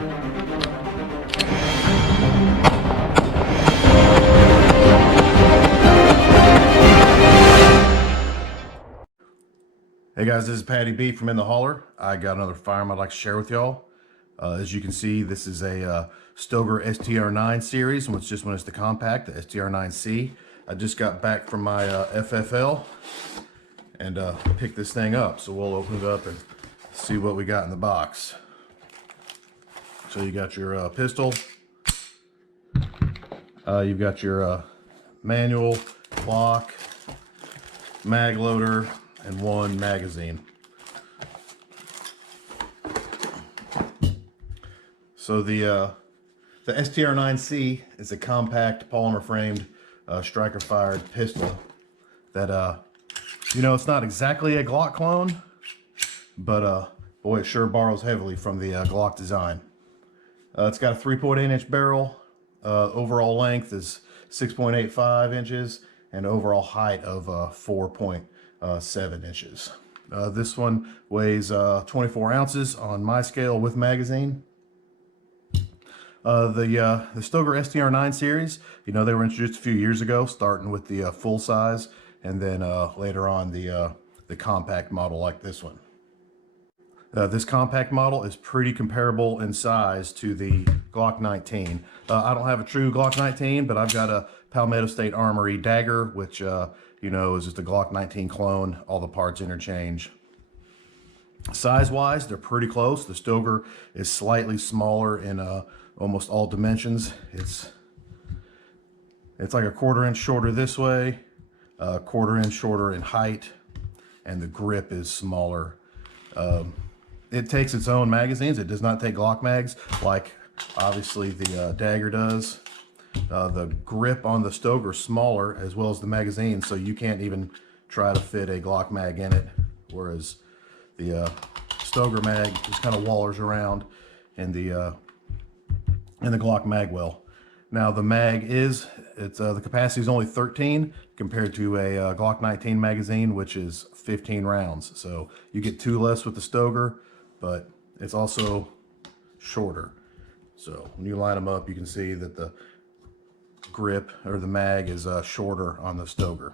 Hey guys, this is Patty B from In the Hauler. I got another firearm I'd like to share with y'all. As you can see, this is a Stoeger STR-9 series, which this one is the compact, the STR-9C. I just got back from my FFL and picked this thing up. So we'll open it up and see what we got in the box. So you got your pistol, you've got your manual, lock, mag loader, and one magazine. So the STR-9C is a compact polymer framed striker fired pistol that you know, it's not exactly a Glock clone, but boy, it sure borrows heavily from the Glock design. It's got a 3.8 inch barrel. Overall length is 6.85 inches and overall height of 4.7 inches. This one weighs 24 ounces on my scale with magazine. The Stoeger STR-9 series, you know, they were introduced a few years ago, starting with the full size, and then later on the compact model like this one. This compact model is pretty comparable in size to the Glock 19. I don't have a true Glock 19, but I've got a Palmetto State Armory dagger, which you know, is just a Glock 19 clone. All the parts interchange. Size-wise, they're pretty close. The Stoeger is slightly smaller in almost all dimensions. It's like a 1/4 inch shorter this way, a 1/4 inch shorter in height, and the grip is smaller. It takes its own magazines. It does not take Glock mags like obviously the dagger does. The grip on the Stoeger is smaller as well as the magazine, so you can't even try to fit a Glock mag in it, whereas the Stoeger mag just kind of wallers around in the Glock mag well. Now the mag is, the capacity is only 13 compared to a Glock 19 magazine, which is 15 rounds. So you get 2 less with the Stoeger, but it's also shorter. So when you line them up, you can see that the grip or the mag is shorter on the Stoeger.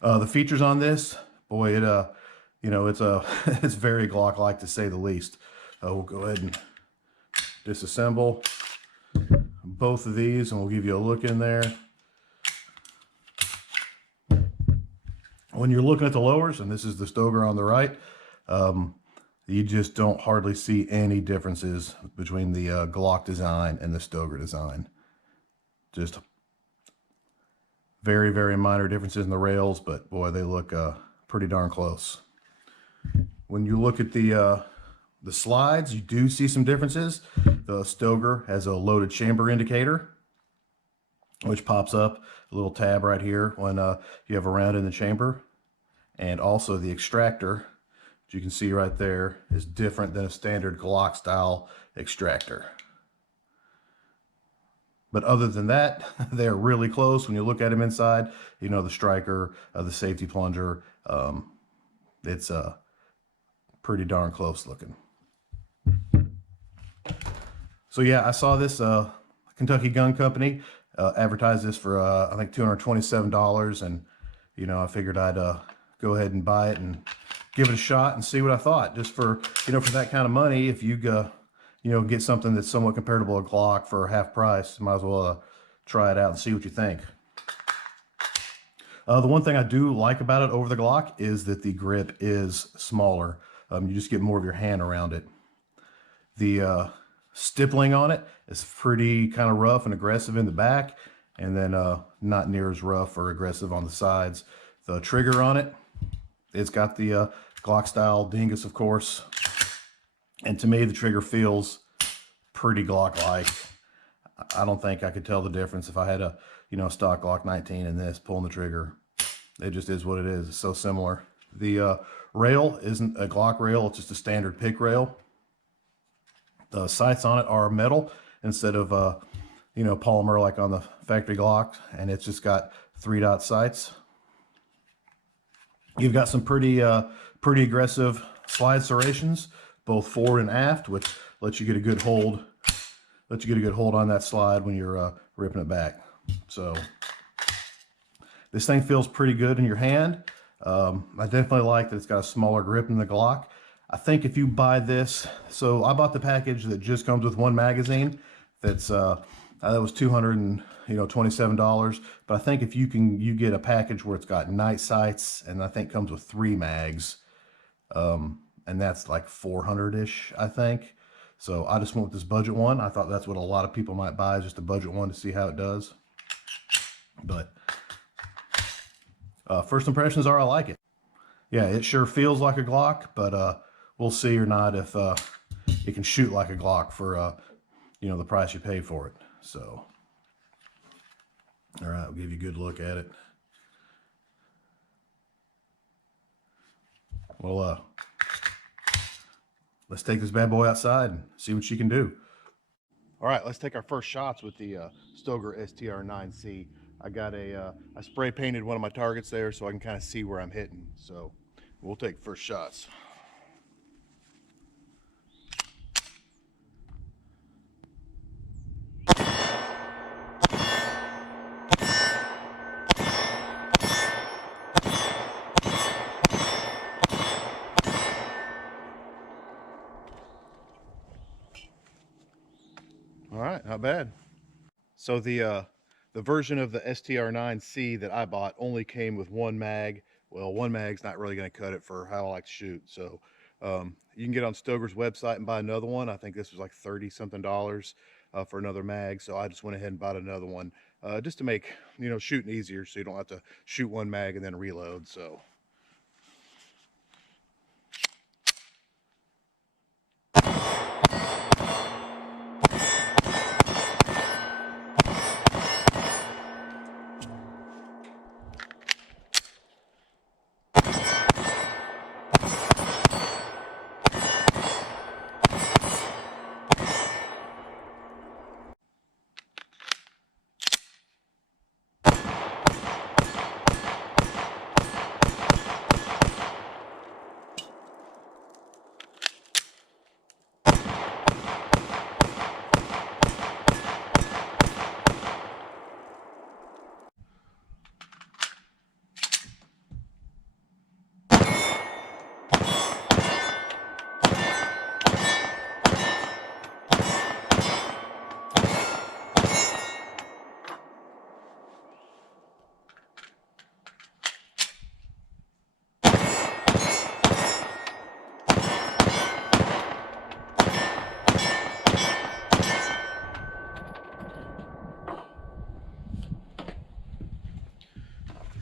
The features on this, boy, it you know, it's it's very Glock-like to say the least. We'll go ahead and disassemble both of these, and we'll give you a look in there. When you're looking at the lowers, and this is the Stoeger on the right, you just don't hardly see any differences between the Glock design and the Stoeger design. Just very, very minor differences in the rails, but boy, they look pretty darn close. When you look at the slides, you do see some differences. The Stoeger has a loaded chamber indicator, which pops up a little tab right here when you have a round in the chamber. And also the extractor, which you can see right there, is different than a standard Glock style extractor. But other than that, they're really close. When you look at them inside, you know, the striker, the safety plunger, it's pretty darn close looking. So yeah, I saw this Kentucky Gun Company advertise this for I think $227, and you know, I figured I'd go ahead and buy it and give it a shot and see what I thought. Just for, you know, for that kind of money, if you you know, get something that's somewhat comparable to a Glock for half price, might as well try it out and see what you think. The one thing I do like about it over the Glock is that the grip is smaller. You just get more of your hand around it. The stippling on it is pretty kind of rough and aggressive in the back, and then not near as rough or aggressive on the sides. The trigger on it, it's got the Glock style dingus, of course, and to me the trigger feels pretty Glock-like. I don't think I could tell the difference if I had a, you know, stock Glock 19 and this pulling the trigger. It just is what it is. It's so similar. The rail isn't a Glock rail, it's just a standard pick rail. The sights on it are metal instead of you know, polymer like on the factory Glock, and it's just got 3-dot sights. You've got some pretty aggressive slide serrations, both forward and aft, which lets you get a good hold. Lets you get a good hold on that slide when you're ripping it back. So this thing feels pretty good in your hand. I definitely like that it's got a smaller grip than the Glock. I think if you buy this, so I bought the package that just comes with one magazine. That's that was $227. But I think if you get a package where it's got night sights, and I think comes with 3 mags, and that's like 400-ish, I think. So I just went with this budget one. I thought that's what a lot of people might buy, just a budget one to see how it does. But first impressions are I like it. Yeah, it sure feels like a Glock, but we'll see or not if it can shoot like a Glock for the price you pay for it. So, all right, we'll give you a good look at it. Well, let's take this bad boy outside and see what she can do. All right, let's take our first shots with the Stoeger STR-9C. I got I spray painted one of my targets there so I can kind of see where I'm hitting. So we'll take first shots. All right, not bad. So the version of the STR-9C that I bought only came with 1 mag. Well, 1 mag's not really going to cut it for how I like to shoot. So you can get on Stoeger's website and buy another one. I think this was like $30-something for another mag. So I just went ahead and bought another one just to make shooting easier, so you don't have to shoot 1 mag and then reload. So.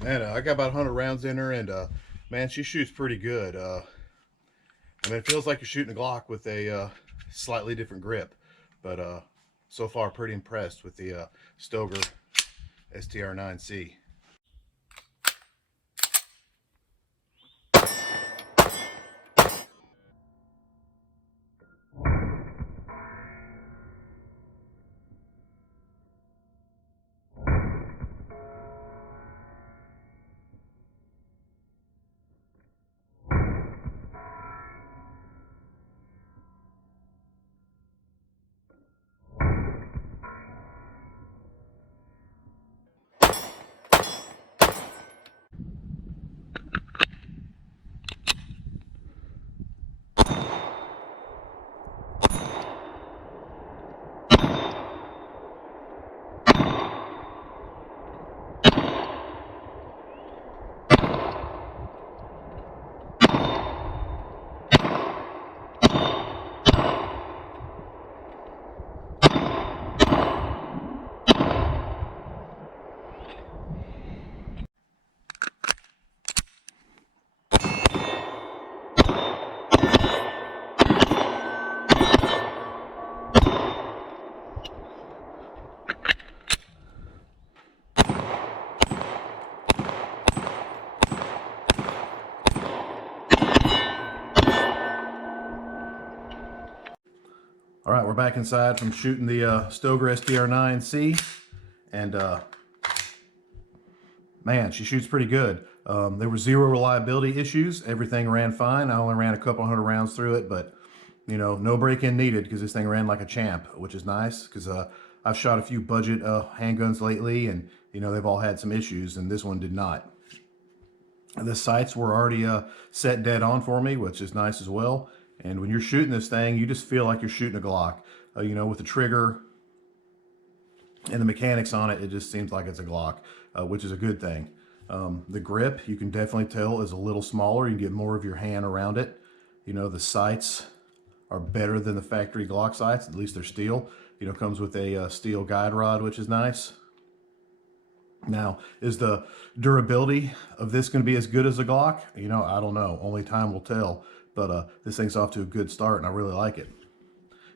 Man, I got about 100 rounds in her, and man, she shoots pretty good. I mean, it feels like you're shooting a Glock with a slightly different grip, but so far pretty impressed with the Stoeger STR-9C. All right, we're back inside from shooting the Stoeger STR-9C, and man, she shoots pretty good. There were 0 reliability issues. Everything ran fine. I only ran a couple 100 rounds through it, but You know, no break-in needed because this thing ran like a champ, which is nice because I've shot a few budget handguns lately, and you know they've all had some issues, and this one did not. The sights were already set dead on for me, which is nice as well. And when you're shooting this thing, you just feel like you're shooting a Glock. You know, with the trigger and the mechanics on it, it just seems like it's a Glock, which is a good thing. The grip, you can definitely tell, is a little smaller. You can get more of your hand around it. You know, the sights are better than the factory Glock sights. At least they're steel. You know, comes with a steel guide rod, which is nice. Now, is the durability of this going to be as good as a Glock? You know, I don't know. Only time will tell. But this thing's off to a good start, and I really like it.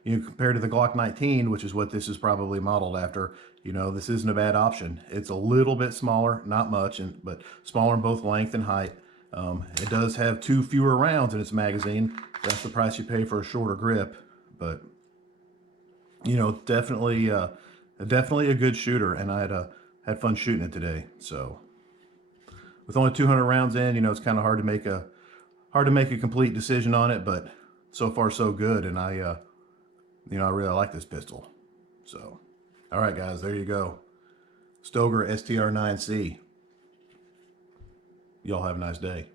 You know, compared to the Glock 19, which is what this is probably modeled after, you know, this isn't a bad option. It's a little bit smaller, not much, but smaller in both length and height. It does have 2 fewer rounds in its magazine. That's the price you pay for a shorter grip. But, you know, definitely a good shooter, and I had fun shooting it today. So with only 200 rounds in, you know, it's kind of hard to make a complete decision on it, but so far so good. And I really like this pistol. So, all right, guys, there you go. Stoeger STR-9C. Y'all have a nice day.